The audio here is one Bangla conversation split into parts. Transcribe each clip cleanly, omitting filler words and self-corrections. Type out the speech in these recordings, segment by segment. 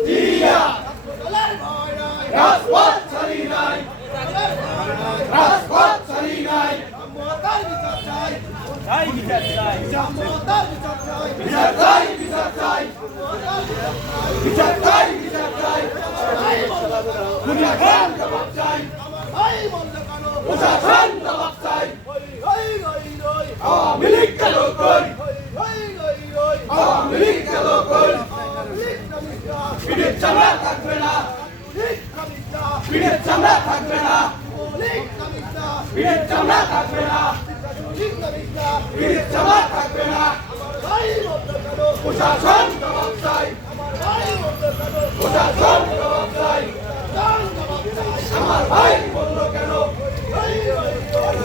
জিয়া রাজপথ ছাড়ি নাই রাজপথ ছাড়ি নাই বিচার চাই বিচার চাই বিচার চাই বিচার চাই বিচার চাই প্রশাসন জবাব চাই প্রশাসন জবাব চাই আওয়ামী লীগ গেল কই আওয়ামী লীগ গেল কই পিঠের চামড়া থাকবে না পিঠের চামড়া থাকবে না পিঠের চামড়া থাকবে না পিঠের চামড়া থাকবে না প্রশাসন জবাব চাই প্রশাসন জবাব চাই আমার ভাই বলল কেন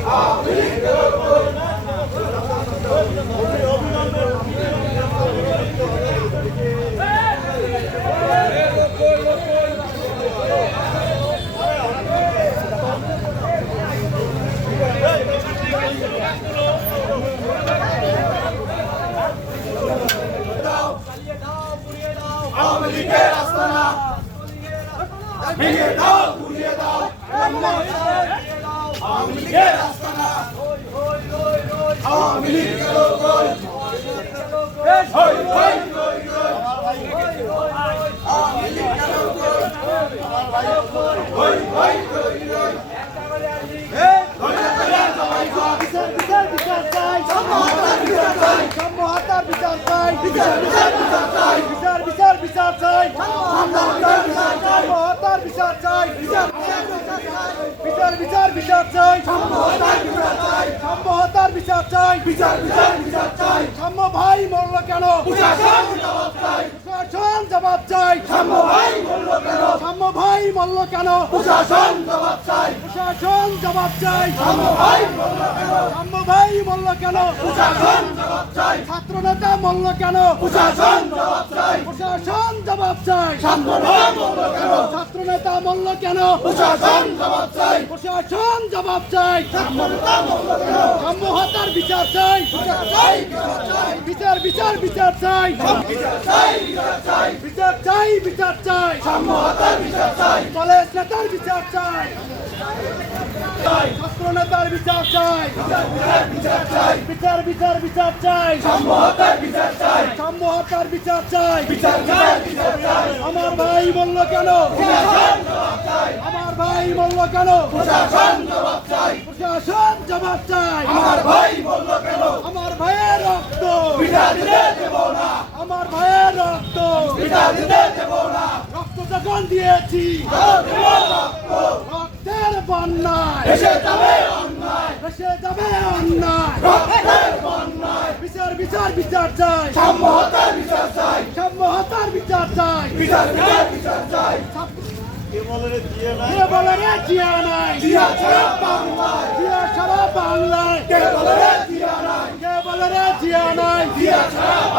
আওয়ামী লীগ গেল কই আওয়ামী লীগের আস্তানা ভেঙে দাও ঘুরিয়ে দাও আওয়ামী লীগের আস্তানা আওয়ামী লীগ গেল কই হই হই আওয়ামী লীগ গেল কই হই হই ভাই মরল কেন প্রশাসন জবাব চাই প্রশাসন জবাব চাই ভাই বলল কেন ভাই মরল কেন প্রশাসন জবাব চাই প্রশাসন জবাব চাই ভাই বলল কেন ভাই মরল কেন প্রশাসন জবাব চাই ছাত্র নেতা মরল কেন প্রশাসন জবাব চাই প্রশাসন জবাব চাই ভাই বলল কেন ছাত্র নেতা মরল কেন প্রশাসন জবাব চাই প্রশাসন জবাব চাই সাম্য হত্যার বিচার চাই বিচার বিচার বিচার চাই বিচার চাই বিচার চাই কলেজ নেতার বিচার চাই ছাত্র নেতার বিচার চাই বিচার বিচার বিচার চাই সাম্য হত্যার বিচার চাই আমার ভাই বলল কেন আমার ভাই বলল কেন প্রশাসন জবাব চাই প্রশাসন জবাব চাই আমার ভাই বলল কেন আমার ভাইয়ের রক্ত পিঠা দিতে দেব না আমার ভাইয়ের রক্ত পিঠা দিতে দেব না রক্ত যখন দিয়েছি দেব রক্ত রক্তের বন্যায় এসে যাবে অন্যায় ভেসে যাবে অন্যায় রক্তের বন্যায় বিচার বিচার বিচার চাই সাম্য হত্যার বিচার চাই সাম্য হত্যার বিচার চাই বিচার বিচার বিচার চাই কে বলে রে জিয়া নাই জিয়া ছাড়া বাংলায় জিয়া ছাড়া বাংলায় কে বলে রে জিয়া নাই কে বলে রে জিয়া নাই জিয়া ছাড়া